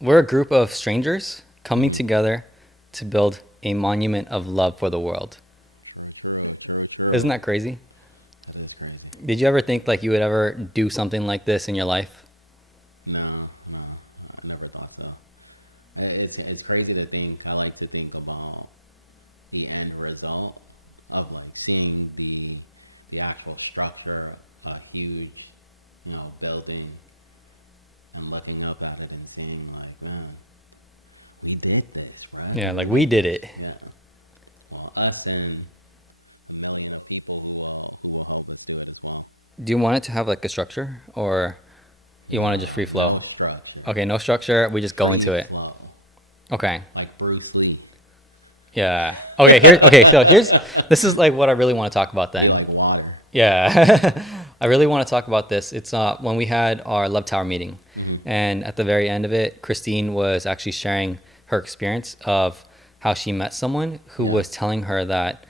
we're a group of strangers coming Mm-hmm. together to build a monument of love for the world. True, true, true, true. Isn't that crazy? That is crazy. Did you ever think like you would ever do something like this in your life? No, no, I never thought so. It's crazy to think. I like to think about the end result of like seeing the actual structure, a huge, building, and looking up at it and seeing like, man, we did this, bro. Yeah, like we did it. Yeah. Well, us and a million of people who will help us do it as well. Do you want it to have like a structure, or you want to just free flow? No structure. Okay, no structure. We just go into Free it. flow. Okay. Like Bruce Lee. Yeah. Okay. This is like what I really want to talk about then. Be like water. Yeah. I really want to talk about this. It's when we had our Love Tower meeting, and at the very end of it, Christine was actually sharing her experience of how she met someone who Yeah. was telling her that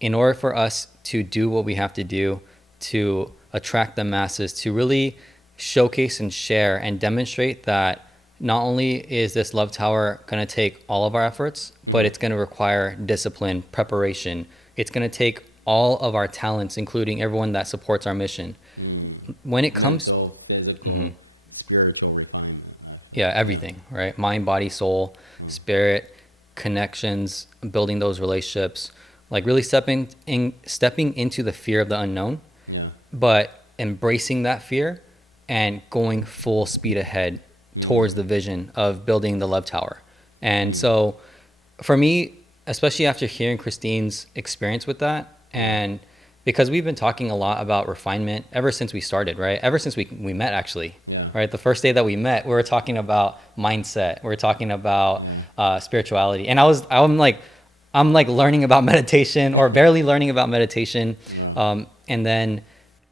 in order for us to do what we have to do to attract the masses, to really showcase and share and demonstrate that not only is this Love Tower going to take all of our efforts, but it's going to require discipline, preparation. It's going to take all of our talents, including everyone that supports our mission. When it comes Mental, physical, spiritual refinement, actually. yeah, everything, right? Mind, body, soul, spirit, connections, building those relationships, like really stepping into the fear of the unknown, Yeah. but embracing that fear and going full speed ahead towards the vision of building the Love Tower. And so for me, especially after hearing Christine's experience with that, and because we've been talking a lot about refinement ever since we started, right? Ever since we met, actually. Yeah. Right. The first day that we met, we were talking about mindset. We were talking about spirituality. And I'm like learning about meditation, or barely learning about meditation. Yeah. And then,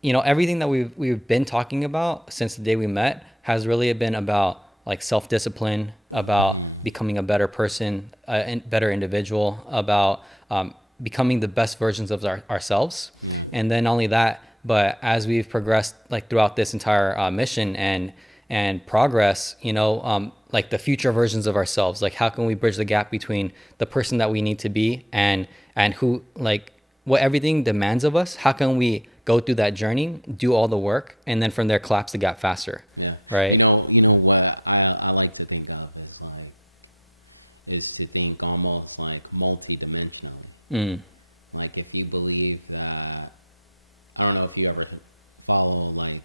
everything that we've been talking about since the day we met has really been about like self-discipline, about becoming a better person, a better individual, about becoming the best versions of ourselves. Yeah. And then not only that, but as we've progressed like throughout this entire mission and progress, like the future versions of ourselves, like how can we bridge the gap between the person that we need to be and who, like, what everything demands of us? How can we go through that journey, do all the work, and then from there collapse the gap faster? Yeah. Right. You know what I like to think of is to think almost like multidimensionally. Like if you believe that, I don't know if you ever follow like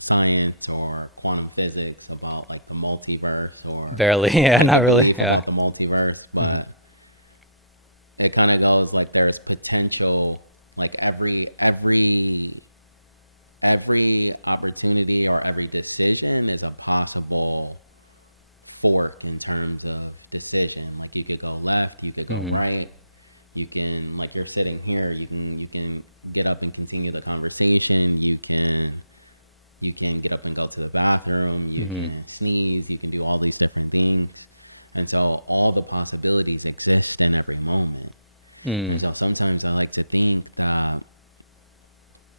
science or quantum physics about like the multiverse, or Barely, yeah, like not the really, belief yeah. about the multiverse, but it kind of goes like there's potential, like every opportunity or every decision is a possible fork in terms of decision. Like you could go left, you could go right, you can, like you're sitting here, you can get up and continue the conversation, you can get up and go to the bathroom, you can sneeze, you can do all these different things. And so all the possibilities exist in every moment. And so sometimes I like to think that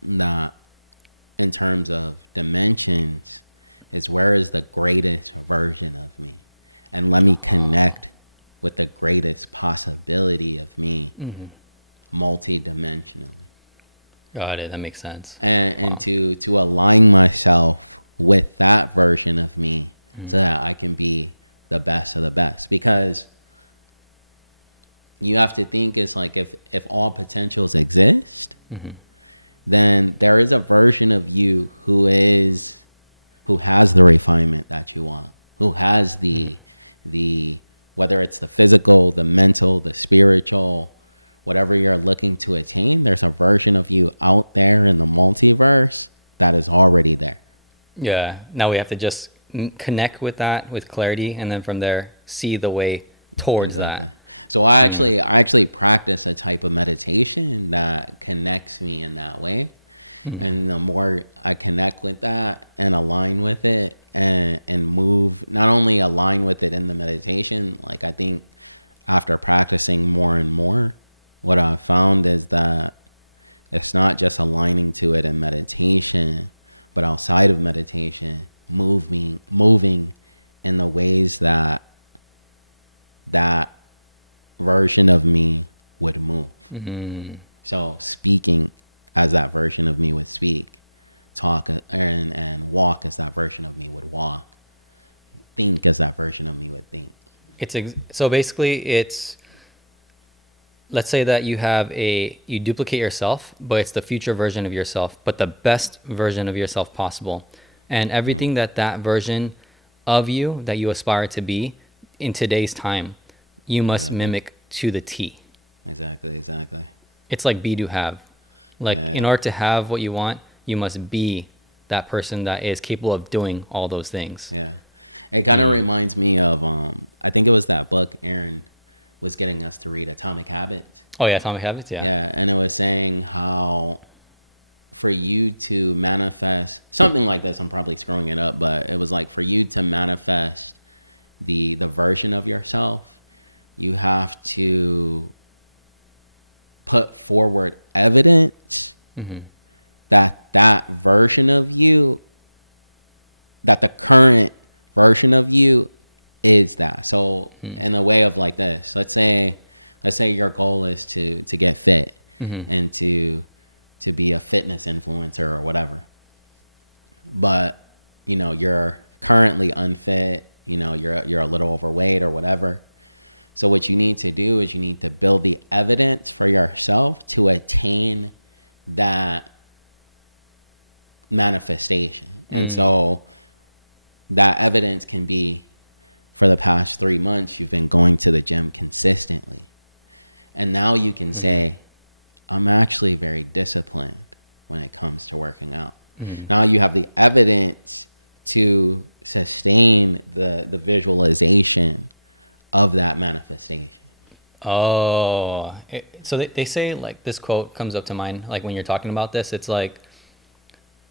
in terms of dimensions is where is the greatest version of me, and let me connect with the greatest possibility of me multidimensionally. Got it. That makes sense. And to align myself with that version of me so that I can be the best of the best. Because you have to think, it's like if all potentials exist, then there is a version of you who has the refinement that you want, who has the whether it's the physical, the mental, the spiritual, whatever you're looking to attain, there's a version of you out there in the multiverse that is already there. Yeah. Now we have to just connect with that with clarity, and then from there see the way towards that. So I actually practice a type of meditation that connects me in that way. And the more I connect with that and align with it and move, not only align with it in the meditation, like I think after practicing more and more, what I've found is that it's not just aligning to it in meditation, but outside of meditation, moving in the ways that that version of me would move. So speaking as that version of me would speak, talk and walk as that version of me would walk, think as that version of me would think. So basically it's, let's say that you duplicate yourself, but it's the future version of yourself, but the best version of yourself possible. And everything that version of you that you aspire to be in today's time, you must mimic to the T. Exactly. It's like be to have. Like in order to have what you want, you must be that person that is capable of doing all those things. Yeah. It kind of reminds me of, I think it was that book Aaron was getting us to read, Atomic Habits. Oh yeah, Atomic Habits, yeah. Yeah, and it was saying how for you to manifest something like this, I'm probably screwing it up, but it was like for you to manifest the version of yourself, you have to put forward evidence that version of you, that the current version of you is that. So in a way of like this, let's say your goal is to get fit and to be a fitness influencer or whatever, but you're currently unfit, you're a little overweight or whatever. So what you need to do is you need to build the evidence for yourself to attain that manifestation. And so that evidence can be, for the past 3 months, you've been going to the gym consistently. And now you can say, I'm actually very disciplined when it comes to working out. Now you have the evidence to sustain the visualization of that manifestation. So they say, like, this quote comes up to mind, like when you're talking about this, it's like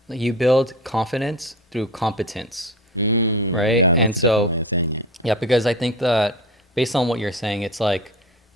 you build confidence through competence. Right? Yeah, that's a different way of saying it. Yeah, because I think that based on what you're saying, it's like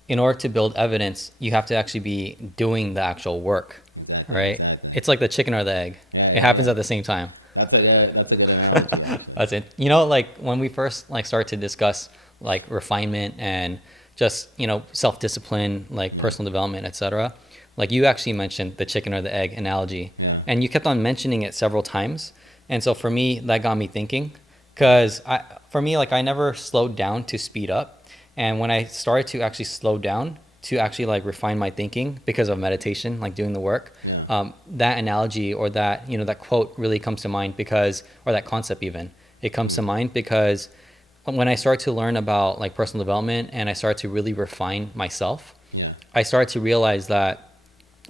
in order to build evidence, you have to actually be doing the actual work. Exactly. Right? Exactly. It's like the chicken or the egg. Yeah, it happens at the same time. That's a good analogy, actually. That's it. Like when we first started to discuss like refinement and just self-discipline, like personal development, etc. Like you actually mentioned the chicken or the egg analogy. Yeah. And you kept on mentioning it several times. And so for me, that got me thinking, because I never slowed down to speed up. And when I started to actually slow down to actually like refine my thinking because of meditation, like doing the work, that analogy or that, that quote really comes to mind or that concept even, it comes to mind because when I started to learn about like personal development and I started to really refine myself, I started to realize that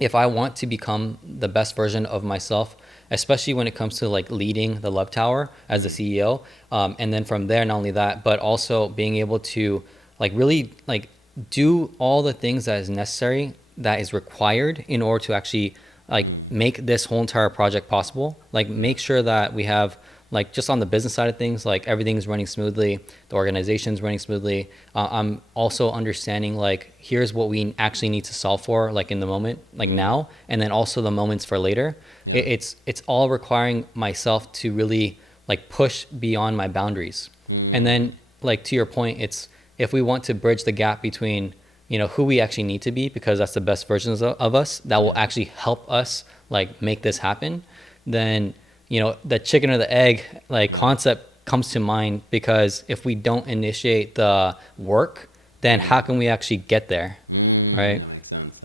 if I want to become the best version of myself, especially when it comes to like leading the Love Tower as the CEO, and then from there, not only that, but also being able to like really like do all the things that is necessary, that is required in order to actually like make this whole entire project possible. Like make sure that we have like just on the business side of things, like everything's running smoothly, the organization's running smoothly. I'm also understanding like here's what we actually need to solve for, like in the moment, like now, and then also the moments for later. It's all requiring myself to really like push beyond my boundaries. And then like to your point, it's if we want to bridge the gap between who we actually need to be, because that's the best versions of us that will actually help us like make this happen, then the chicken or the egg like concept comes to mind, because if we don't initiate the work, then how can we actually get there? Right? That makes sense.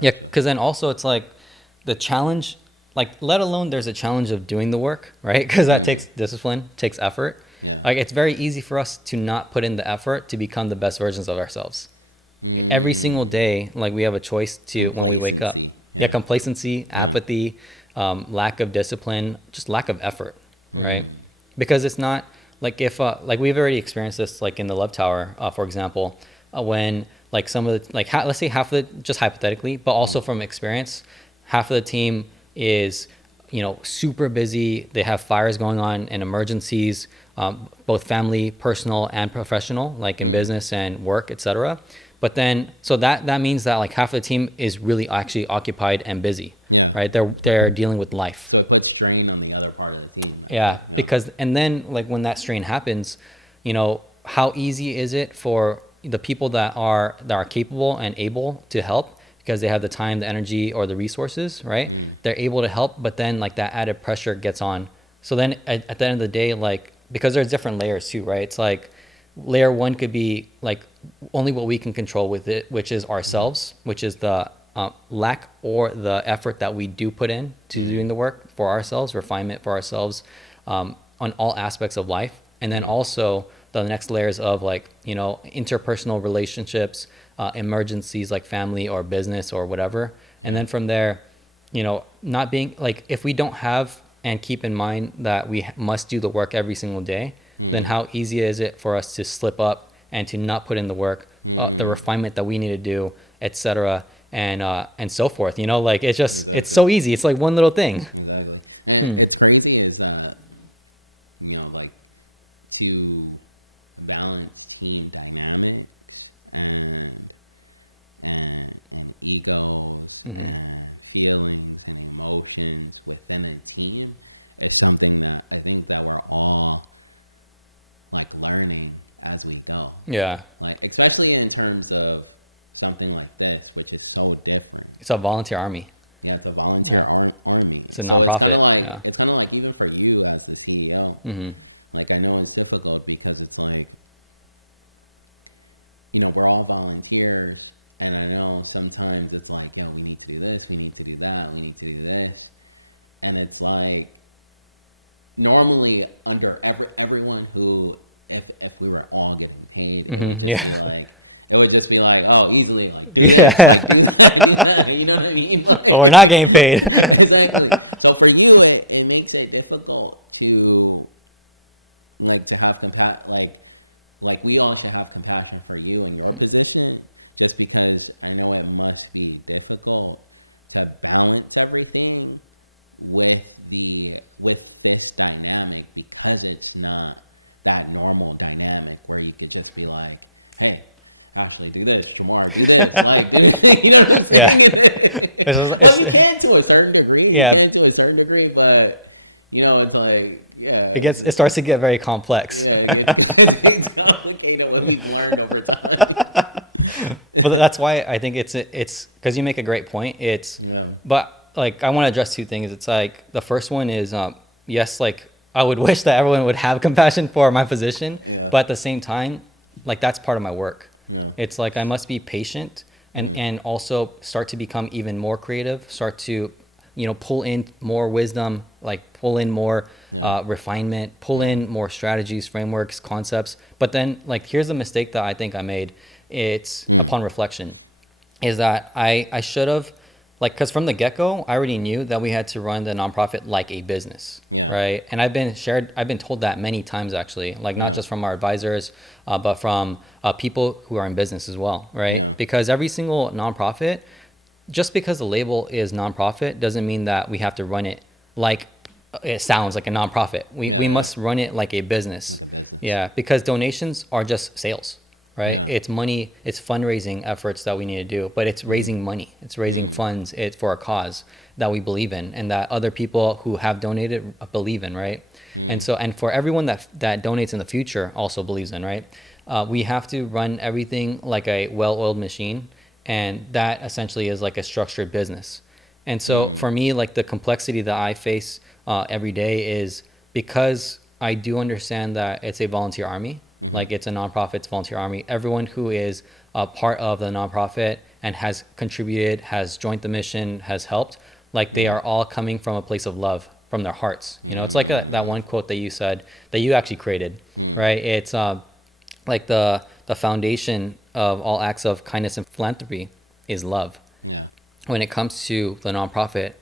Yeah, because then also it's like the challenge, like let alone there's a challenge of doing the work, right? Because that takes discipline, takes effort. Like it's very easy for us to not put in the effort to become the best versions of ourselves. Every single day, like we have a choice to when we wake up. Complacency, apathy, lack of discipline, just lack of effort, right? Because it's not like if like we've already experienced this, like in the Love Tower, for example, when like some of the let's say half of the, just hypothetically, but also from experience, half of the team is super busy. They have fires going on and emergencies, both family, personal, and professional, like in business and work, etc. But then, so that means that like half of the team is really actually occupied and busy. Yeah. Right. They're dealing with life. So it puts strain on the other part of the team. Actually. Yeah. Because, and then like when that strain happens, you know, how easy is it for the people that are capable and able to help because they have the time, the energy, or the resources, right? They're able to help, but then like that added pressure gets on. So then at the end of the day, like, because there's different layers too, right? It's like layer one could be like only what we can control with it, which is ourselves, which is the lack or the effort that we do put in to doing the work for ourselves, refinement for ourselves, on all aspects of life. And then also the next layers of like, you know, interpersonal relationships, emergencies like family or business or whatever. And then from there, you know, not being like, if we don't have and keep in mind that we must do the work every single day, then how easy is it for us to slip up and to not put in the work, the refinement that we need to do, etc. And so forth, you know, like it's just, it's so easy. It's like one little thing. Exactly. And it's crazy is that, you know, like to balance team dynamics and egos and feelings and emotions within a team is something that I think that we're all like learning as we go. Yeah. Like, especially in terms of something like this, which is so different. It's a volunteer army. Yeah, it's a volunteer army. So it's kind of like even for you as the CEO, like I know it's difficult because it's like, you know, we're all volunteers, and I know sometimes it's like, yo, we need to do this, we need to do that, we need to do this, and it's like normally under everyone who, if we were all getting paid, it would just be like, oh, easily, like, do this, like, do that, do that. You know what I mean? Like, but we're not getting paid. Exactly. So for you, it makes it difficult to, like, to have like we all should have compassion for you and your position, just because I know it must be difficult to balance everything with this dynamic, because it's not that normal dynamic where you could just be like, hey, Ashley, do this. Jamar, do this. Like, do you know what I'm saying? Yeah. Well, you can to a certain degree. You can to a certain degree, but you know, it's like, yeah, it starts to get very complex. Yeah, it gets complicated when we've learned over time. But that's why I think it's because you make a great point. But like, I want to address two things. It's like, the first one is, yes, like I would wish that everyone would have compassion for my position, but at the same time, like, that's part of my work. Yeah. It's like I must be patient and also start to become even more creative, start to, you know, pull in more wisdom, like pull in more refinement, pull in more strategies, frameworks, concepts. But then, like, here's the mistake that I think I made. It's upon reflection, is that I should have, like, because from the get-go, I already knew that we had to run the nonprofit like a business, right? And I've been told that many times, actually, like, not just from our advisors, but from people who are in business as well, right? Yeah. Because every single nonprofit, just because the label is nonprofit doesn't mean that we have to run it like it sounds like a nonprofit. We must run it like a business. Like a business. Yeah, because donations are just sales, right? Yeah. It's money, it's fundraising efforts that we need to do, but it's raising money. It's raising funds for a cause that we believe in and that other people who have donated believe in, right? And so, and for everyone that donates in the future also believes in, right? We have to run everything like a well-oiled machine, and that essentially is like a structured business. And so for me, like, the complexity that I face every day is because I do understand that it's a volunteer army, like it's a nonprofit, it's a volunteer army. Everyone who is a part of the nonprofit and has contributed, has joined the mission, has helped, like they are all coming from a place of love, from their hearts. You know, it's like that one quote that you said that you actually created, right? It's like the foundation of all acts of kindness and philanthropy is love. Yeah. When it comes to the nonprofit,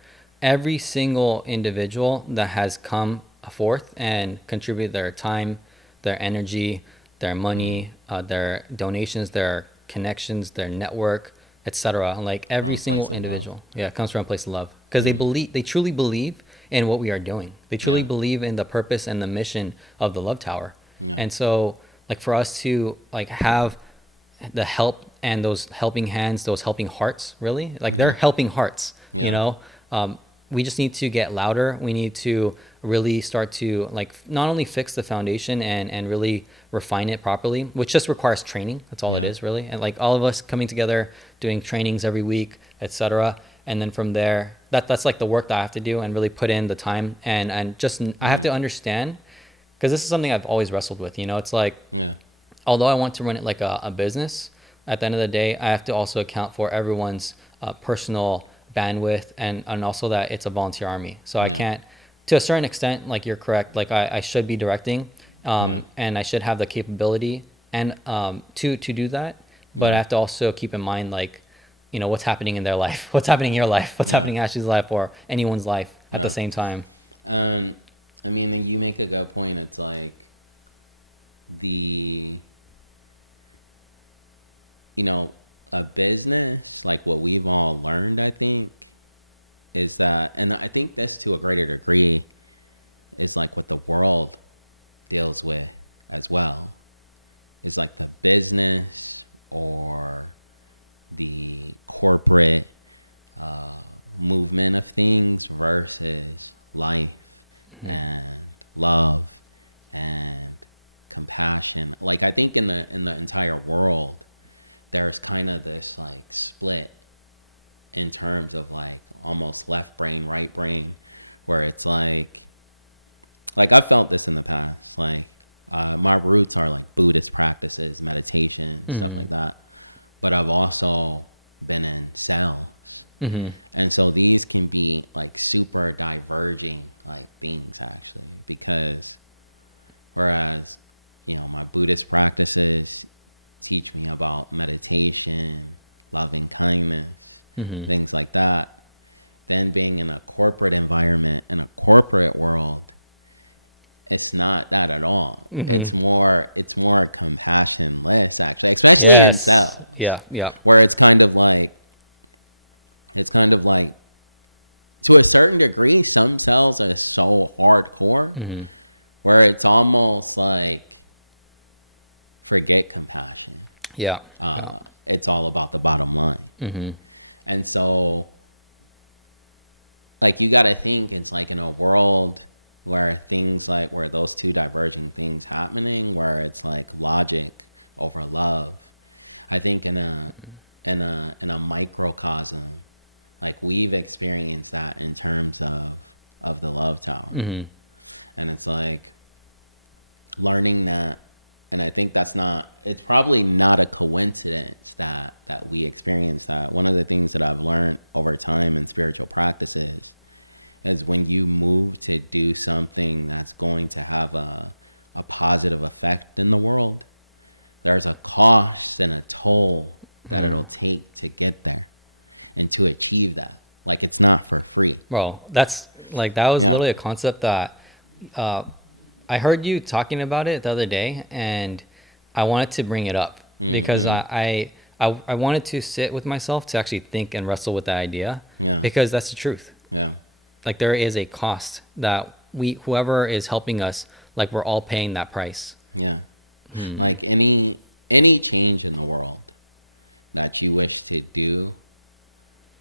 every single individual that has come forth and contributed their time, their energy, their money, their donations, their connections, their network, etc. Like every single individual, comes from a place of love, because they truly believe in what we are doing. They truly believe in the purpose and the mission of the Love Tower. And so, like, for us to like have the help and those helping hands, those helping hearts, really, like they're helping hearts, Yeah. you know. We just need to get louder. We need to really start to like not only fix the foundation and really refine it properly, which just requires training. That's all it Yeah. is, really. And like all of us coming together, doing trainings every week, etc. And then from there, that's like the work that I have to do and really put in the time and just I have to understand, because this is something I've always wrestled with. You know, it's like, Yeah. although I want to run it like a business, at the end of the day, I have to also account for everyone's personal bandwidth and also that it's a volunteer army. So I Yeah. can't, to a certain extent, like you're correct, like I should be directing and I should have the capability and to do that. But I have to also keep in mind, like, you know, what's happening in their life, what's happening in your life, what's happening in Ashley's life or anyone's life at the same time. I mean, you make a good point. It's like a business, like what we've all learned, I think, is that, and I think this to a greater degree is like what the world deals with as well, is like the business or the corporate movement of things versus life and love and compassion. Like I think in the entire world, there's kind of this like split in terms of like almost left brain, right brain, where it's like I've felt this in the past. Like my roots are like Buddhist practices, meditation, stuff like that. But I've also been in sales. And so these can be like super diverging like things actually, because whereas, you know, my Buddhist practices teach me about meditation, loving kindness, things like that. Then being in a corporate environment, in a corporate world, it's not that at all. It's more compassionless actually, especially in sales. Yeah. Where it's kind of like to a certain degree, some sales are so hardcore where it's almost like forget compassion. It's all about the bottom line. And so like you got to think it's like in a world where things like where those two diverging things happening, where it's like logic over love. I think in a microcosm, like we've experienced that in terms of the Love Tower. And it's like learning that, and I think it's probably not a coincidence that we experience that. One of the things that I've learned over time in spiritual practices is when you move to do something that's going to have a positive effect in the world, there's a cost and a toll that it'll take to get there and to achieve that. Like it's not for free. Bro, that's like, that was literally a concept that I heard you talking about it the other day, and I wanted to bring it up because I wanted to sit with myself to actually think and wrestle with that idea, because that's the truth. Like there is a cost that whoever is helping us, like we're all paying that price. Like any change in the world that you wish to do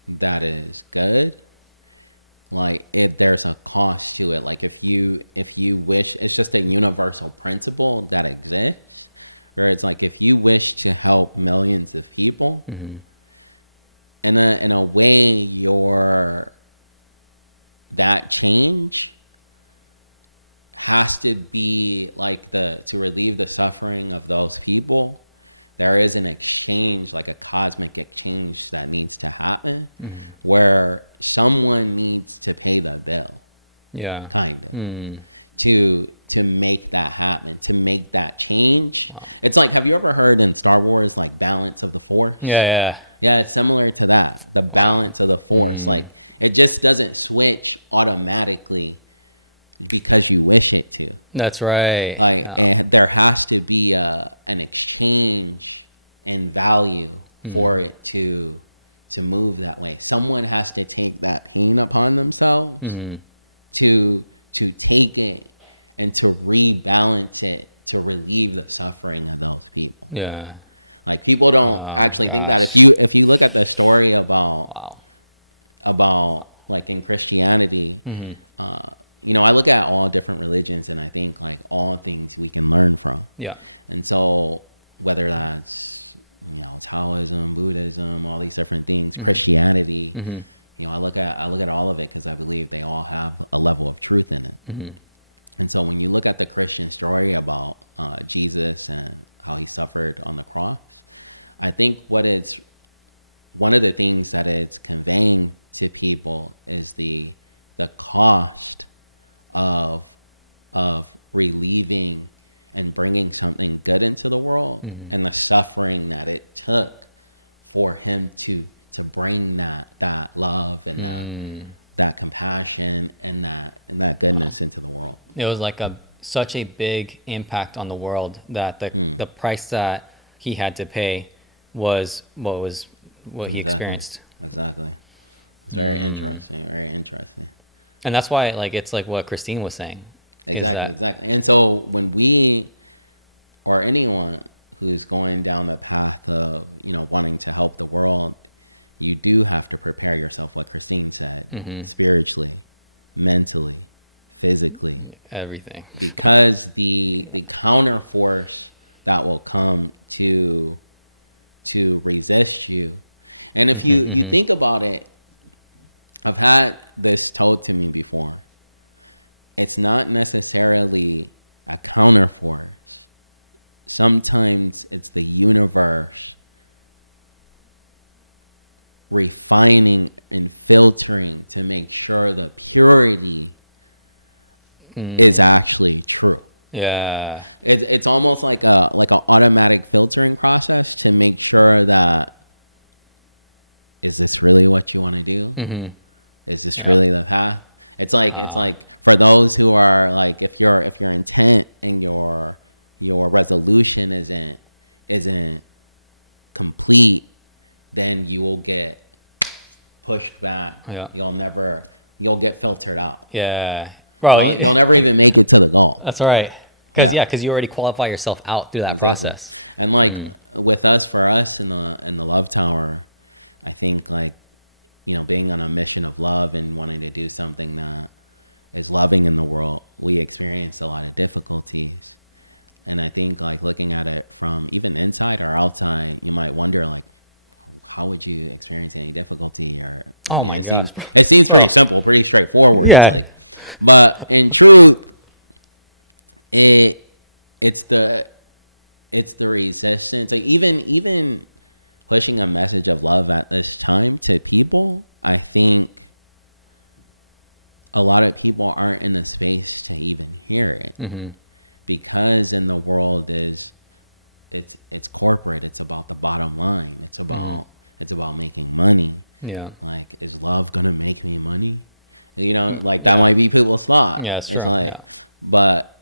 that is good, like there's a cost to it. Like if you wish, it's just a universal principle that exists, where it's like if you wish to help millions of people, in a way that change has to be like to relieve the suffering of those people. There is an exchange, like a cosmic exchange that needs to happen, where someone needs to pay the bill. Kind of. To make that happen, to make that change. It's like, have you ever heard in Star Wars like balance of the Force? Yeah, it's similar to that. The balance of the Force. Like it just doesn't switch automatically because you wish it to. That's right. Like and there has to be an exchange in value for it to move that way. Someone has to take that pain upon themselves to take it and to rebalance it, to relieve the suffering of those people. Like people don't actually think that. If you look at the story about like in Christianity, you know, I look at all different religions and I think like all things we can learn from. Yeah. And so whether that's, you know, Taoism, Buddhism, all these different things, Christianity, you know, I look at all of it because I believe they all have a level of truth in it. And so when you look at the Christian story about Jesus and how he suffered on the cross, I think one of the things that it's conveying to people is the cost of relieving and bringing something good into the world, and the suffering that it took for him to bring that love and that compassion and that goodness into the world. It was like such a big impact on the world that the price that he had to pay was what he experienced. Exactly. It's very interesting. Very interesting. And that's why, like, it's like what Christine was saying. Exactly. And so when we, or anyone who's going down the path of, you know, wanting to help the world, you do have to prepare yourself, what Christine said, spiritually, mentally, physically, everything. Because the counter force that will come to resist you. And if you think about it, I've had this told to me before. It's not necessarily a counter force. Sometimes it's the universe refining and filtering to make sure the purity is actually true. Yeah. It's almost like an automatic filtering process to make sure that, is this really what you want to do? Is this really the path? It's like for those who are like, if your intent and your resolution isn't complete, then you will get pushed back. Yeah. You'll get filtered out. Yeah. Bro, you'll never even make it to the goal. That's right. Because you already qualify yourself out through that process. And like with us, for us in the Love Tower, I think like, you know, being on a mission of love and wanting to do something that is loving in the world, we experienced a lot of difficulties. And I think like looking at it from even inside or outside, you might wonder like, how would you experience any difficulty? Or it seems pretty simple, pretty straightforward. Yeah. It's like, but in truth, it's the resistance. Like even pushing a message of love at this time to people, I think a lot of people aren't in the space to even hear it, because in the world it's corporate. It's about the bottom line. It's about making money. Yeah. Like, is love gonna make me money? You know, like that might be people's thought. Yeah, it's like, but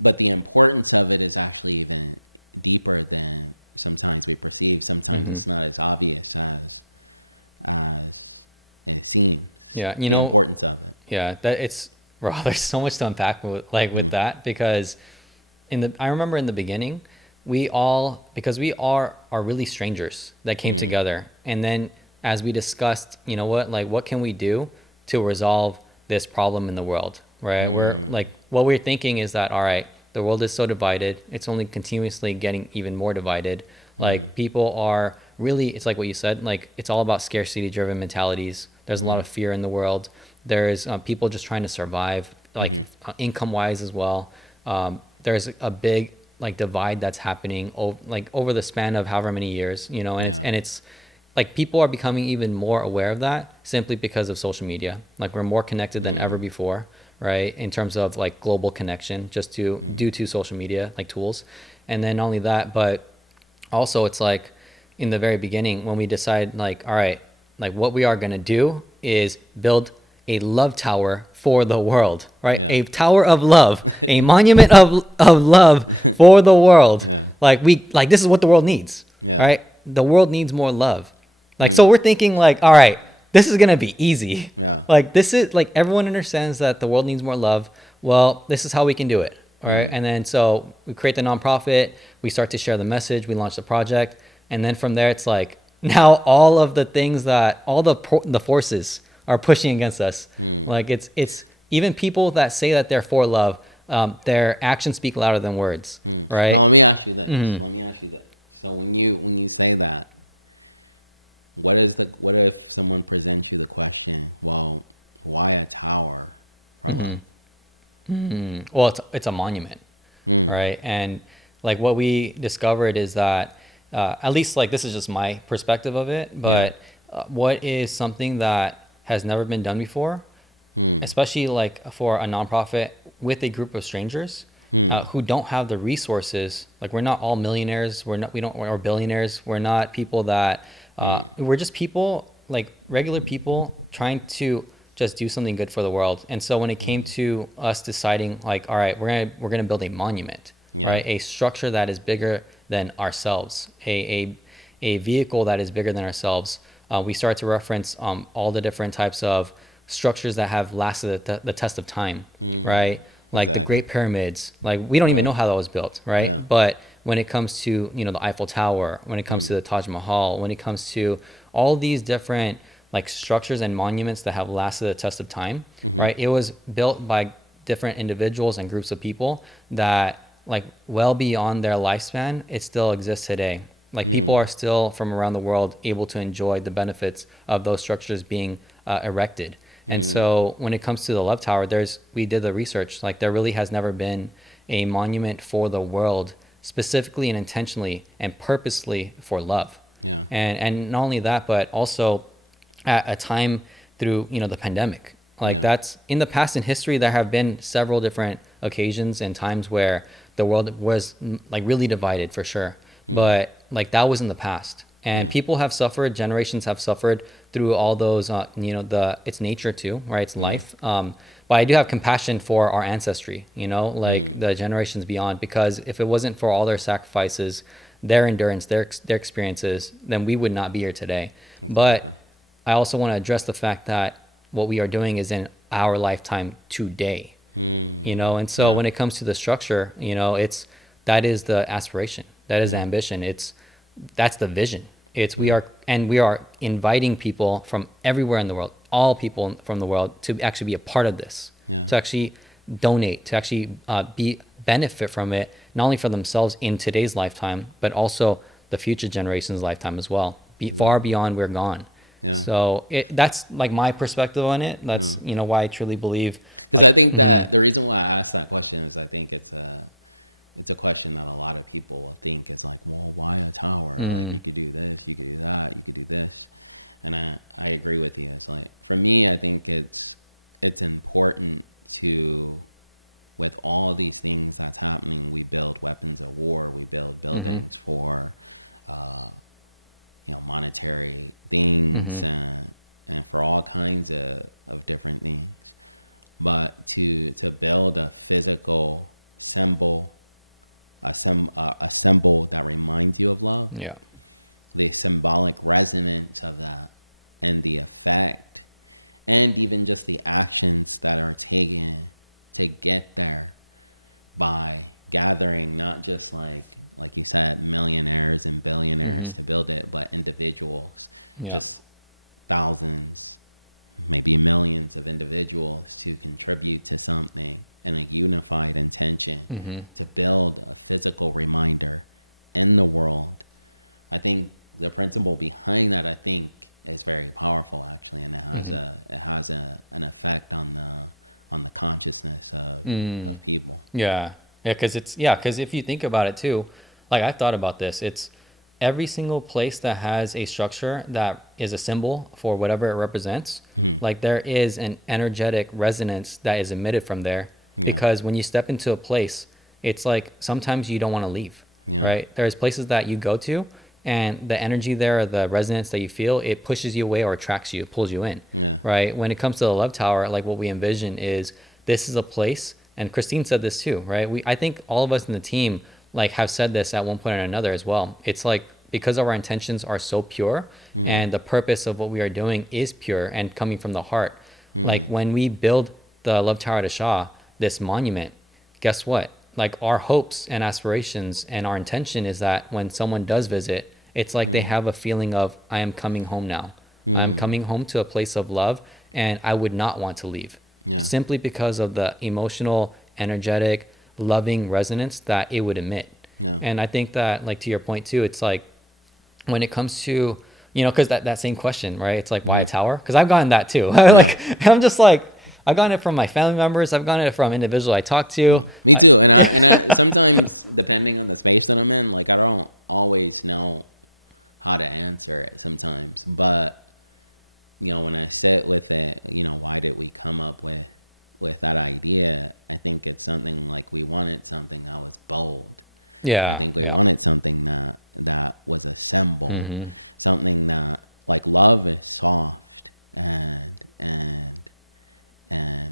the importance of it is actually even deeper than sometimes we perceive. Sometimes it's not as obvious as it seems. Yeah, the importance of it. Yeah, there's so much to unpack with that, because I remember in the beginning, we are really strangers that came together, and then as we discussed, you know what can we do to resolve this problem in the world, right? We're like, what we're thinking is that, all right, the world is so divided, it's only continuously getting even more divided. Like, people are really, it's like what you said, like, it's all about scarcity driven mentalities. There's a lot of fear in the world. There's people just trying to survive, like income wise as well. There's a big like divide that's happening over the span of however many years, you know, and it's like people are becoming even more aware of that simply because of social media. Like, we're more connected than ever before, right? In terms of like global connection, just due to social media, like tools. And then not only that, but also it's like in the very beginning when we decide like, all right, like what we are going to do is build a love tower for the world, right? Yeah. A tower of love, a monument of love for the world. Yeah. Like this is what the world needs, right? The world needs more love. Like, so we're thinking like, all right, this is going to be easy. Yeah. Like, this is like, everyone understands that the world needs more love. Well, this is how we can do it. All right. And then so we create the nonprofit, we start to share the message, we launch the project. And then from there, it's like now all of the things that all the forces are pushing against us. Like it's even people that say that they're for love, their actions speak louder than words. Right. Now, let me ask you this. Let me ask you this. So when you say that, what if someone presents you the question, well, why a tower for love? Well, it's a monument, right? And like what we discovered is that, at least like this is just my perspective of it, but what is something that has never been done before, especially like for a nonprofit with a group of strangers who don't have the resources. Like we're not all millionaires, or billionaires. We're not people that we're just people, like regular people trying to just do something good for the world. And so when it came to us deciding like, all right, we're gonna build a monument, right? A structure that is bigger than ourselves, a vehicle that is bigger than ourselves. We start to reference all the different types of structures that have lasted the test of time, right? Like the Great Pyramids. Like we don't even know how that was built, right? But when it comes to the Eiffel Tower, when it comes to the Taj Mahal, when it comes to all these different like structures and monuments that have lasted the test of time, right? It was built by different individuals and groups of people that like well beyond their lifespan, it still exists today. Like people are still from around the world able to enjoy the benefits of those structures being erected. And so when it comes to the Love Tower, we did the research, like there really has never been a monument for the world specifically and intentionally and purposely for love. Yeah. And not only that, but also at a time through, the pandemic. Like that's in the past in history, there have been several different occasions and times where the world was like really divided for sure. But like that was in the past. And people have suffered, generations have suffered through all those, it's nature too, right? It's life. But I do have compassion for our ancestry, like the generations beyond, because if it wasn't for all their sacrifices, their endurance, their experiences, then we would not be here today. Exactly. But I also want to address the fact that what we are doing is in our lifetime today, and so when it comes to the structure, that is the aspiration, that is the ambition. That's the vision. We are inviting people from everywhere in the world, all people from the world, to actually be a part of this, to actually donate, to actually benefit from it, not only for themselves in today's lifetime, but also the future generations' lifetime as well. Far beyond we're gone. Yeah. So that's like my perspective on it. That's why I truly believe. Because I think that the reason why I asked that question is I think it's a question that a lot of people will think. It's like, well, why a tower? Like you could do this, you could do that, you could do this. And I agree with you. It's like, for me, I think it's important to, with all these things that's happening, we build weapons of war, we build buildings for monetary things and for all kinds of different things. But to build a physical symbol, a symbol that reminds you of love, the symbolic resonance of that, and the effect, and even just the actions that are taken to get there by gathering not just like you said, millionaires and billionaires to build it, but individuals, just thousands, maybe millions of individuals to contribute to something and a unified intention to build a physical reminder in the world. I think the principle behind that, I think, is very powerful actually, and it has an effect on the consciousness of people. Because if you think about it too, like I've thought about this, it's every single place that has a structure that is a symbol for whatever it represents, like there is an energetic resonance that is emitted from there. Because when you step into a place, it's like sometimes you don't want to leave, right? There's places that you go to and the energy there, the resonance that you feel, it pushes you away or attracts you, pulls you in, right? When it comes to the Love Tower, like what we envision is this is a place, and Christine said this too, right? I think all of us in the team like have said this at one point or another as well. It's like because our intentions are so pure and the purpose of what we are doing is pure and coming from the heart. Like when we build the Love Tower at Ashah, this monument, guess what? like our hopes and aspirations and our intention is that when someone does visit, it's like they have a feeling of, I am coming home now. I'm coming home to a place of love, and I would not want to leave. Yeah. Simply because of the emotional, energetic, loving resonance that it would emit. Yeah. And I think that, like, to your point too, it's like when it comes to, you know, because that same question, right? It's like, why a tower? Because I've gotten that too. Like, I'm just like, I've gotten it from my family members. I've gotten it from individuals I talk to. Me too. And I sometimes, depending on the space that I'm in, like I don't always know how to answer it sometimes. But, you know, when I sit with it, you know, why did we come up with that idea? I think it's something like we wanted something that was bold. Yeah. I think we wanted something that was a symbol, something that, like, love is soft and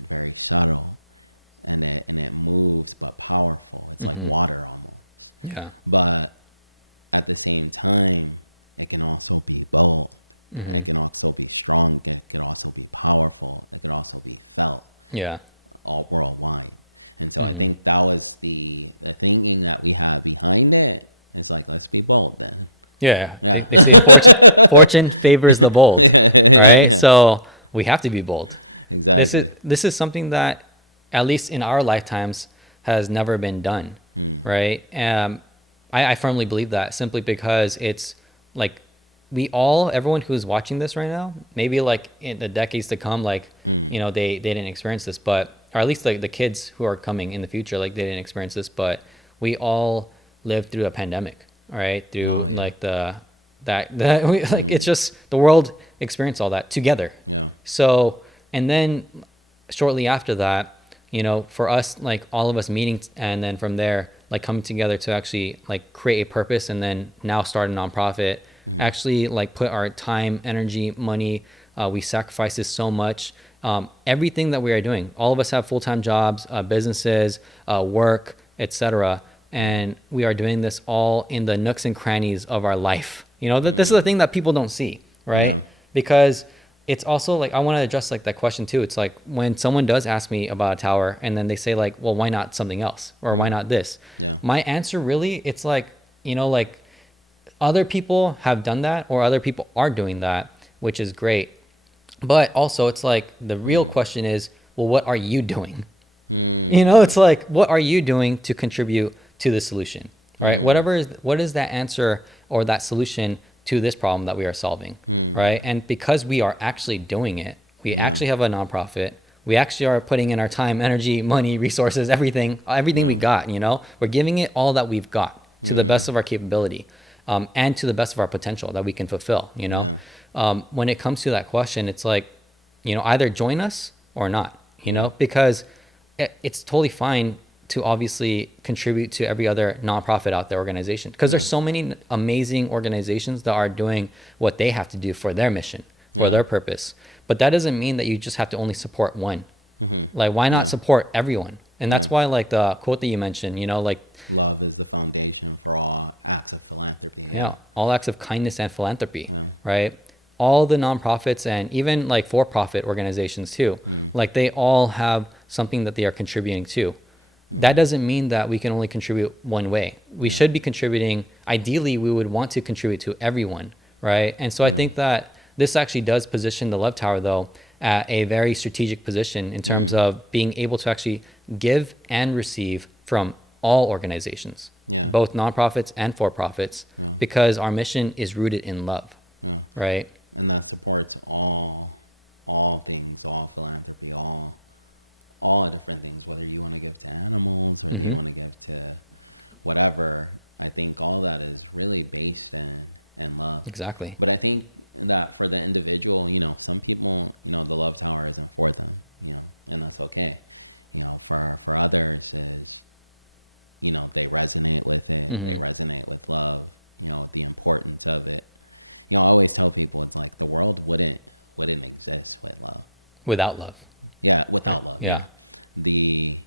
very subtle, and it moves but powerful. It's like water almost. Yeah. But at the same time, it can also be bold. It can also be strong. It could also be powerful. It could also be felt. Yeah. All worldwide. And so I think that was the thinking that we had behind it. It's like, let's be bold then. Yeah. Yeah. They say fortune favors the bold, right? Yeah. So we have to be bold. Exactly. This is something that, at least in our lifetimes, has never been done, right? I firmly believe that, simply because it's like everyone who's watching this right now, maybe like in the decades to come, like, you know, they didn't experience this, but, or at least like the kids who are coming in the future, like they didn't experience this, but we all lived through a pandemic, right? Through like it's just the world experienced all that together. Yeah. So, and then shortly after that, you know, for us, like all of us meeting, and then from there, like coming together to actually like create a purpose, and then now start a nonprofit, actually like put our time, energy, money, we sacrifice this so much. Everything that we are doing, all of us have full-time jobs, businesses, work, etc. And we are doing this all in the nooks and crannies of our life. You know, this is the thing that people don't see, right? Yeah. Because it's also like, I want to address like that question too. It's like when someone does ask me about a tower, and then they say like, well, why not something else? Or why not this? Yeah. My answer really, it's like, you know, like other people have done that, or other people are doing that, which is great. But also it's like the real question is, well, what are you doing? You know, it's like, what are you doing to contribute to the solution, right? What is that answer or that solution to this problem that we are solving, right? And because we are actually doing it, we actually have a nonprofit, we actually are putting in our time, energy, money, resources, everything we got, you know, we're giving it all that we've got to the best of our capability, and to the best of our potential that we can fulfill, you know. When it comes to that question, it's like, you know, either join us or not, you know, because it's totally fine to obviously contribute to every other nonprofit out there, organization, because there's so many amazing organizations that are doing what they have to do for their mission, for their purpose. But that doesn't mean that you just have to only support one. Like, why not support everyone? And that's why, like the quote that you mentioned, you know, like, love is the foundation for all acts of philanthropy. All acts of kindness and philanthropy, right? All the nonprofits and even like for-profit organizations too, like they all have something that they are contributing to. That doesn't mean that we can only contribute one way. We should be contributing. Ideally, we would want to contribute to everyone, right? And so I think that this actually does position the Love Tower, though, at a very strategic position in terms of being able to actually give and receive from all organizations, both nonprofits and for-profits, because our mission is rooted in love, right? And that supports all things, all philanthropy, all different things, whether you want to give to animals or you want to give to whatever. I think all that is really based in love. Exactly. But I think that for the individual, you know, some people, you know, the Love Tower isn't for them, you know, and that's okay. You know, for others is, you know, they resonate with it. They resonate with love, you know, the importance of it. You know, I always tell people, it's like the world wouldn't exist with love. Without love. Yeah, without love. Yeah. You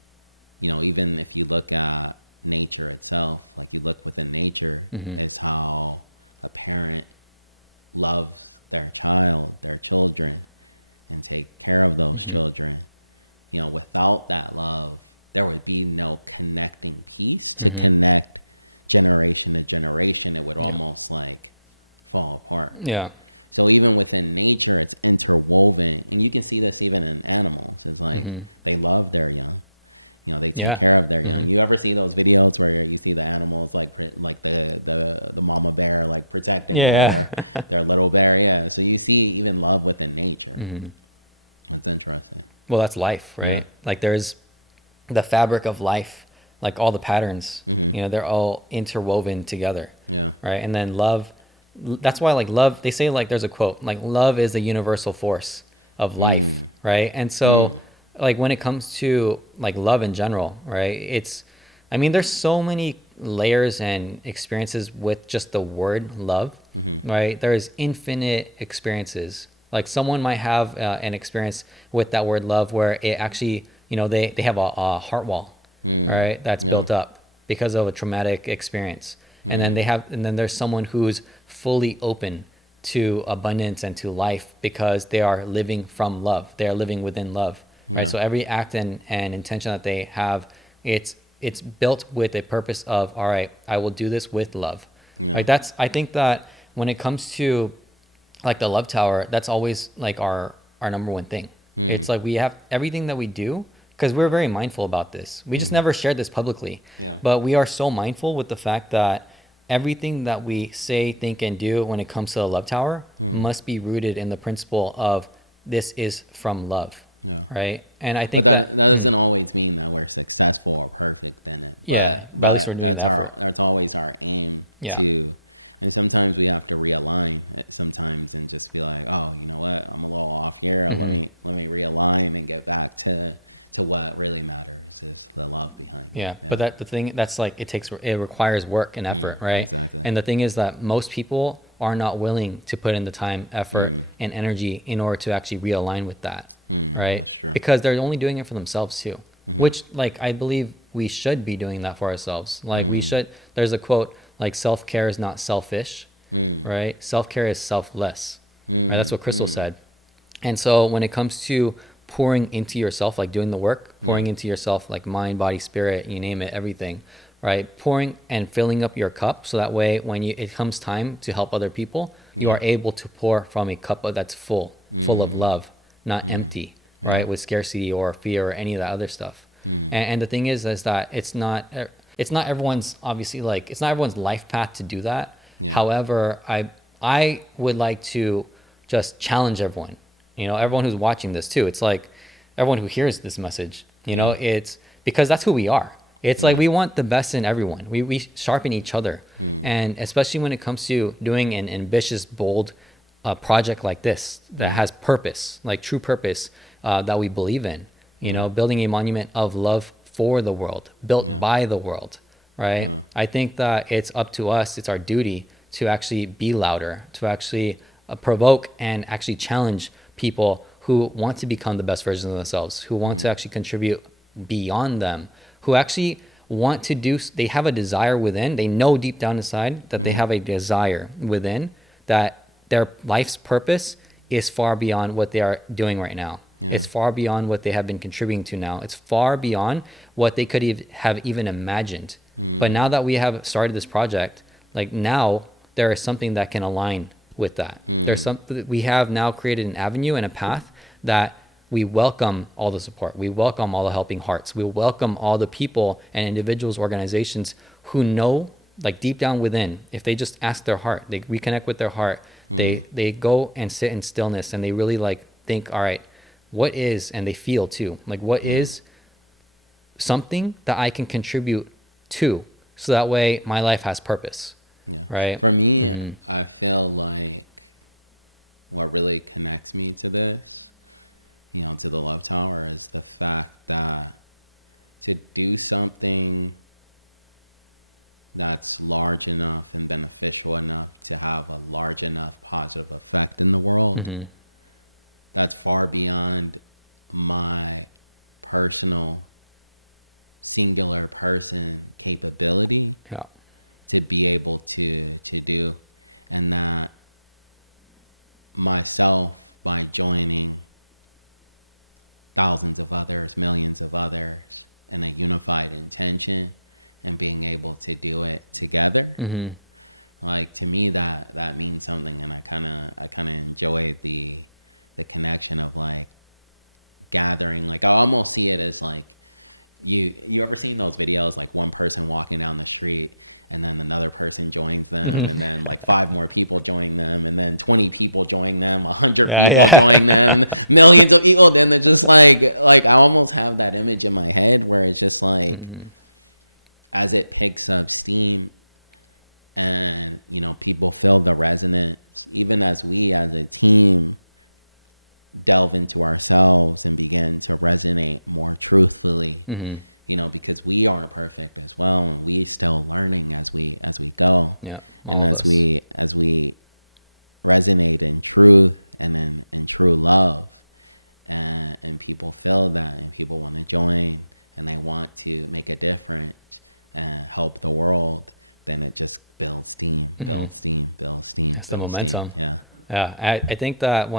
know, even if you look at nature itself, like you look within nature, is how a parent loves their child, their children, and take care of those children. You know, without that love, there would be no connecting piece to connect generation to generation. It would almost like fall apart. Yeah. So even within nature, it's interwoven, and you can see this even in animals. It's like they love their young, you know, they take care of their young. You ever see those videos where you see the animals like the mama bear like protecting their little bear? Yeah. So you see even love within nature. That's interesting. Well, that's life, right? Yeah. Like there's the fabric of life, like all the patterns, you know, they're all interwoven together. Yeah. Right. And then love, that's why like love, they say like there's a quote, like love is the universal force of life. Right. And so like when it comes to like love in general, right, it's, I mean, there's so many layers and experiences with just the word love, right? There's infinite experiences. Like someone might have an experience with that word love where it actually, you know, they have a heart wall, right, that's built up because of a traumatic experience. And then and then there's someone who's fully open to abundance and to life because they are living from love. They are living within love, right? So every act and intention that they have, it's built with a purpose of, all right, I will do this with love. Like I think that when it comes to like the Love Tower, that's always like our number one thing. It's like we have everything that we do, because we're very mindful about this. We just never shared this publicly. But we are so mindful with the fact that everything that we say, think, and do when it comes to the Love Tower must be rooted in the principle of this is from love. Right. And I think that doesn't always mean that we're successful or perfect in it. But that's always our aim to. And sometimes we have to realign sometimes and just be like, oh, you know what, I'm a little off here. Let me realign and get back to what really matters is the love behind it. But the thing that's like it requires work and effort, right? Exactly. And the thing is that most people are not willing to put in the time, effort, and energy in order to actually realign with that, right? That's true. Because they're only doing it for themselves too, which like I believe we should be doing that for ourselves. Like we should. There's a quote like self-care is not selfish, right? Self-care is selfless, right? That's what Crystal said. And so when it comes to pouring into yourself, like doing the work, pouring into yourself, like mind, body, spirit, you name it, everything, right? Pouring and filling up your cup. So that way, when it comes time to help other people, you are able to pour from a cup that's full of love, not empty, right? With scarcity or fear or any of that other stuff. And the thing is that it's not everyone's, obviously, like, it's not everyone's life path to do that. However, I would like to just challenge everyone, you know, everyone who's watching this too. It's like everyone who hears this message, you know, it's because that's who we are. It's like we want the best in everyone. We sharpen each other. And especially when it comes to doing an ambitious, bold project like this that has purpose, like true purpose that we believe in, you know, building a monument of love for the world, built by the world, right? I think that it's up to us, it's our duty to actually be louder, to actually provoke and actually challenge people who want to become the best versions of themselves, who want to actually contribute beyond them, who actually want to do, they have a desire within, they know deep down inside that they have a desire within, that their life's purpose is far beyond what they are doing right now. It's far beyond what they have been contributing to now. It's far beyond what they could have even imagined. But now that we have started this project, like now there is something that can align with that. There's something, we have now created an avenue and a path that we welcome all the support. We welcome all the helping hearts. We welcome all the people and individuals, organizations who know, like deep down within, if they just ask their heart, they reconnect with their heart, they go and sit in stillness and they really like think, all right, what is, and they feel too, like what is something that I can contribute to, so that way my life has purpose. Right. For me, I feel like what really connects me to this, you know, to the Love Tower, is the fact that to do something that's large enough and beneficial enough to have a large enough positive effect in the world, that's far beyond my personal singular person capability to be able to do. And that myself, by joining thousands of others, millions of others, and a unified intention and being able to do it together. Like, to me, that means something, and I kind of enjoy the connection of like gathering. Like, I almost see it as like, you ever seen those videos, like one person walking down the street and then another person joins them, and then like 5 more people join them, and then 20 people join them, 100 people join them, millions of people. Then they're just like I almost have that image in my head where it's just like, as it picks up steam and, you know, people feel the resonance, even as we as a team delve into ourselves and begin to resonate more truthfully, you know, because we aren't perfect as well, and we still learning as we go. And as we resonate in truth and in true love, and people feel that, and people want to join, and they want to make a difference and help the world, then it just builds steam, builds steam, builds steam, That's builds the momentum. steam. I think that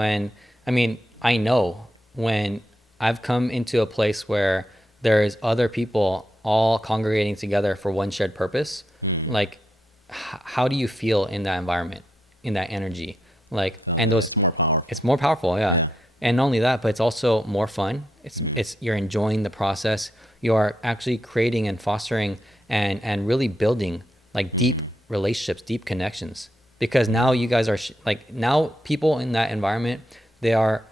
I know when I've come into a place where there's other people all congregating together for one shared purpose, like, how do you feel in that environment, in that energy? Like, and it's more powerful. It's more powerful, yeah. And not only that, but it's also more fun. It's you're enjoying the process. You are actually creating and fostering and really building like deep relationships, deep connections. Because now you guys are now people in that environment, they're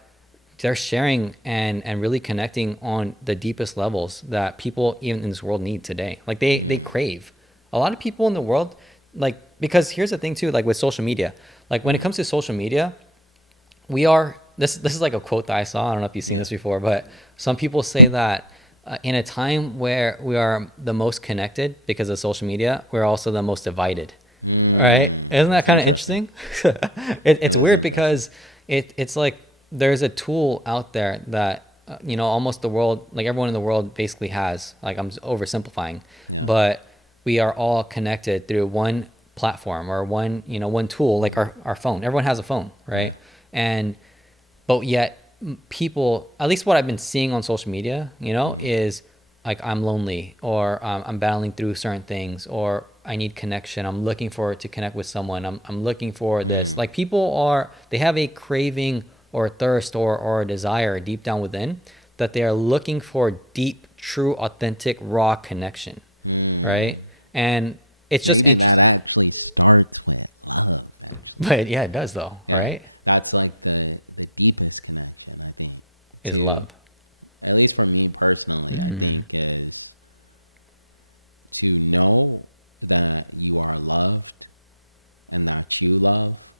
sharing and really connecting on the deepest levels that people even in this world need today. Like they crave. A lot of people in the world, like, because here's the thing too, like with social media, like when it comes to social media, we are, this is like a quote that I saw, I don't know if you've seen this before, but some people say that in a time where we are the most connected because of social media, we're also the most divided. Right? Isn't that kind of interesting? It's weird because it's like there's a tool out there that you know, almost the world, like everyone in the world basically has, like, I'm oversimplifying, but we are all connected through one platform or one tool, like our phone. Everyone has a phone, right? But yet people, at least what I've been seeing on social media, you know, is like, I'm lonely, or I'm battling through certain things, or I need connection. I'm looking to connect with someone. I'm looking for this. Like, people they have a craving or a thirst or a desire deep down within, that they are looking for deep, true, authentic, raw connection, right? And it's just maybe that actually starts with love, actually. But yeah, it does though, right? That's like the deepest connection, I think, is love. At least for me personally, I think, is to know that you are loved and that you love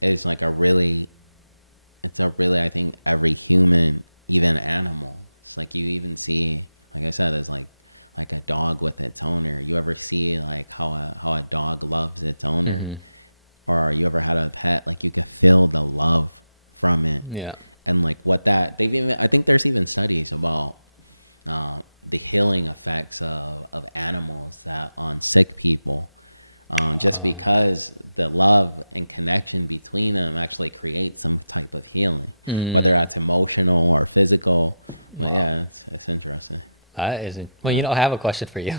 is like it's a really, I think, every human, even animal. It's like, you even see, like I said, it's like a dog with its owner. You ever see like how a dog loves its owner? Or you ever had a pet, like you could feel the love from it. And like I think there's even studies about the healing effects of animals that on sick people, just because the love and connection between them actually creates some type of healing, whether that's emotional or physical. But yeah, it's interesting. That isn't. Well, you know, I have a question for you.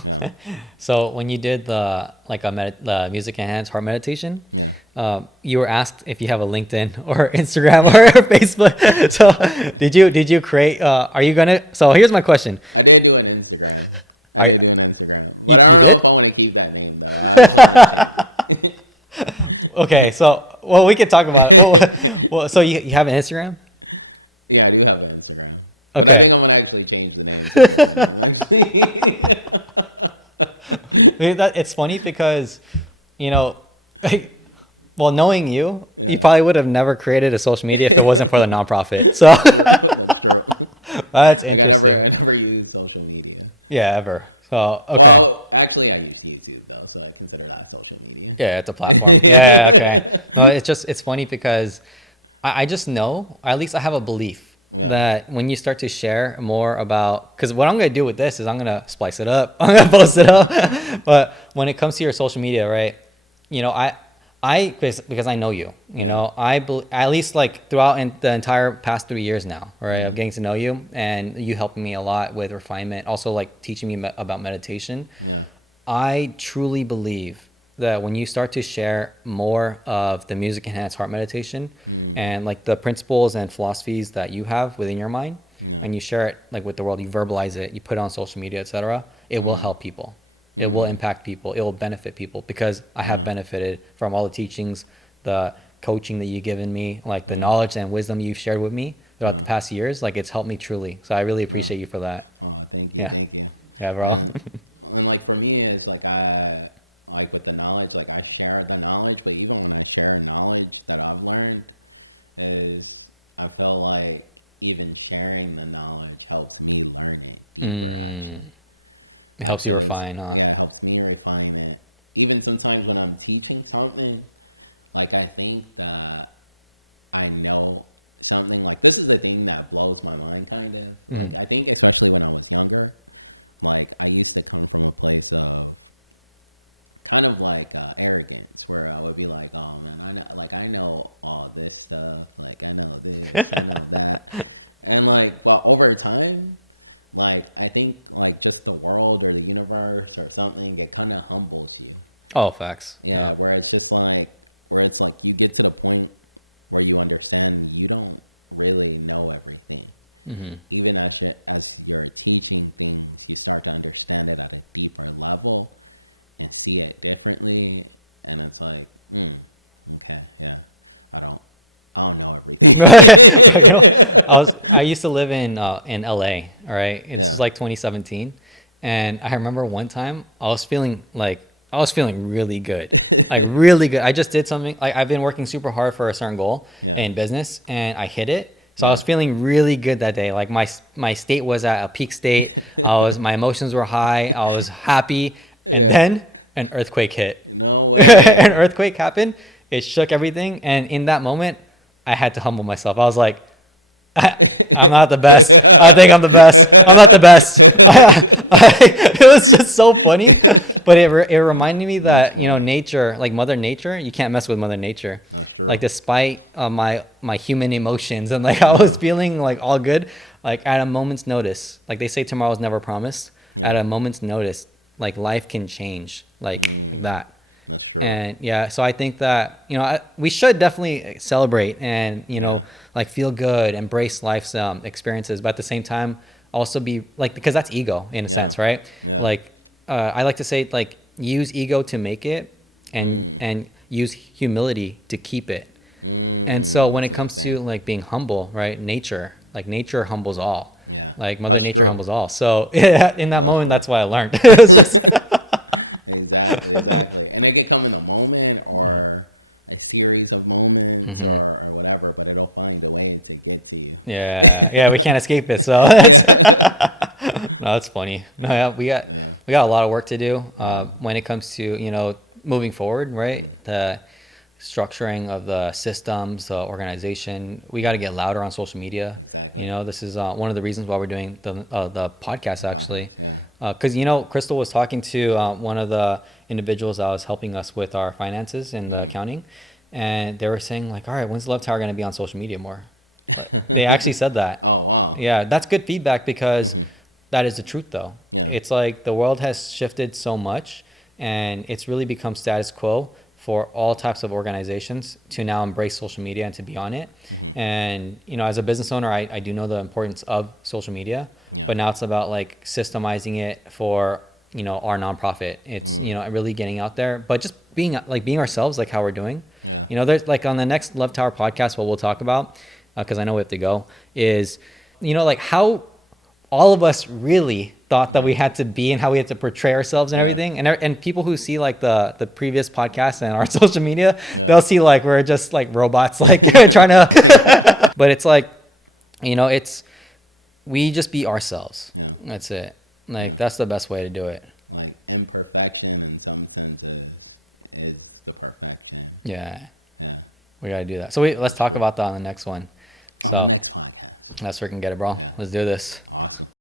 So when you did the music enhanced heart meditation, you were asked if you have a LinkedIn or Instagram or Facebook. So did you create? Are you gonna? So here's my question. I did do an Instagram. But I don't know if I want to keep that name though. I actually want to change it. Okay, so we could talk about it. Well, so you have an Instagram? Yeah, I do have an Instagram. But I think I'm going to actually change the name to a different name, actually. It's funny because, you know, knowing you, you probably would have never created a social media if it wasn't for the nonprofit. So That's true. That's like, I never use social media. Yeah, ever. So, well, actually, I use YouTube though, so I consider that social media. Yeah, it's a platform. Okay. No, it's funny because I just know, or at least I have a belief that when you start to share more about, because what I'm going to do with this is I'm going to splice it up, I'm going to post it up. But when it comes to your social media, right, you know, Because I know you, you Yeah. know, at least like throughout the entire past 3 years now, right, Yeah. of getting to know you, and you helping me a lot with refinement, also like teaching me about meditation. Yeah. I truly believe that when you start to share more of the music enhanced heart meditation and like the principles and philosophies that you have within your mind, Yeah. and you share it like with the world, you verbalize it, you put it on social media, etc., it will help people. It will impact people. It will benefit people, because I have Yeah. benefited from all the teachings, the coaching that you've given me, like the knowledge and wisdom you've shared with me throughout the past years. Like, it's helped me truly. So I really appreciate you for that. Oh, thank you. Yeah. Thank you. Yeah, bro. And like for me, it's like like with the knowledge, like I share the knowledge, but even when I share knowledge that I've learned, is I feel like even sharing the knowledge helps me learn it deeper, actually. It helps you refine, huh? Yeah, it helps me refine it. Even sometimes when I'm teaching something, like I think that I know something. Like, this is the thing that blows my mind, kind of. Like, I think especially when I was younger, like I used to come from a place of kind of like arrogance, where I would be like, oh man, I know all this stuff, like I know this, I know that. And like, well, over time, like I think like just the world or the universe or something, it kind of humbles you. Oh, facts. Yeah, where it's just like, where it's like you get to the point where you understand you don't really know everything. Even as you're teaching things, you start to understand it at a deeper level and see it differently. And it's like, okay, yeah, I don't know everything. I used to live in LA, all right? This Yeah. was like 2017. And I remember one time I was feeling really good. Like, really good. I just did something. Like, I've been working super hard for a certain goal in business, and I hit it. So I was feeling really good that day. Like, my state was at a peak state. My emotions were high. I was happy. And then an earthquake hit. No way. An earthquake happened. It shook everything. And in that moment, I had to humble myself. I was like, I'm not the best. I think I'm the best. I'm not the best. It was just so funny. But it reminded me that, you know, nature, like Mother Nature, you can't mess with Mother Nature. That's true. Like, despite my human emotions, and like I was feeling like all good, like at a moment's notice, like they say tomorrow's never promised. At a moment's notice, like life can change like that. That's true. And yeah, so I think that, you know, we should definitely celebrate and, you know, like feel good, embrace life's experiences, but at the same time also be like, because that's ego in a sense, right? Yeah. Like I like to say, like, use ego to make it, and use humility to keep it. And so when it comes to like being humble, right? Nature humbles all. Yeah. Like Mother That's Nature true. humbles all. So yeah, in that moment, true. that's what I learned. Exactly. And it can come in a moment or a series of moments or whatever, but it'll find a way to get to you. Yeah, we can't escape it. So no, that's funny. No, yeah, we got a lot of work to do when it comes to, you know, moving forward, right? The structuring of the systems, the organization. We got to get louder on social media. Exactly. You know, this is one of the reasons why we're doing the podcast, actually. Yeah. Because, you know, Crystal was talking to one of the individuals that was helping us with our finances and the accounting, and they were saying like, all right, when's Love Tower going to be on social media more? They actually said that. Oh, wow. Yeah, that's good feedback, because that is the truth, though. Yeah. It's like the world has shifted so much, and it's really become status quo for all types of organizations to now embrace social media and to be on it. And, you know, as a business owner, I do know the importance of social media, but now it's about like systemizing it for, you know, our nonprofit. It's, you know, really getting out there, but just being ourselves, like how we're doing. Yeah. You know, there's like on the next Love Tower podcast, what we'll talk about, because I know we have to go, is, you know, like how all of us really thought that we had to be and how we had to portray ourselves and everything. And people who see like the previous podcast and our social media, they'll see like we're just like robots, like trying to, but it's like, you know, we just be ourselves. Yeah. That's it. Like, that's the best way to do it. Like, imperfection in some senses is the perfection. Yeah. Yeah. We got to do that. So let's talk about that on the next one. On the next podcast. That's where we can get it, bro. Yeah. Let's do this. Awesome.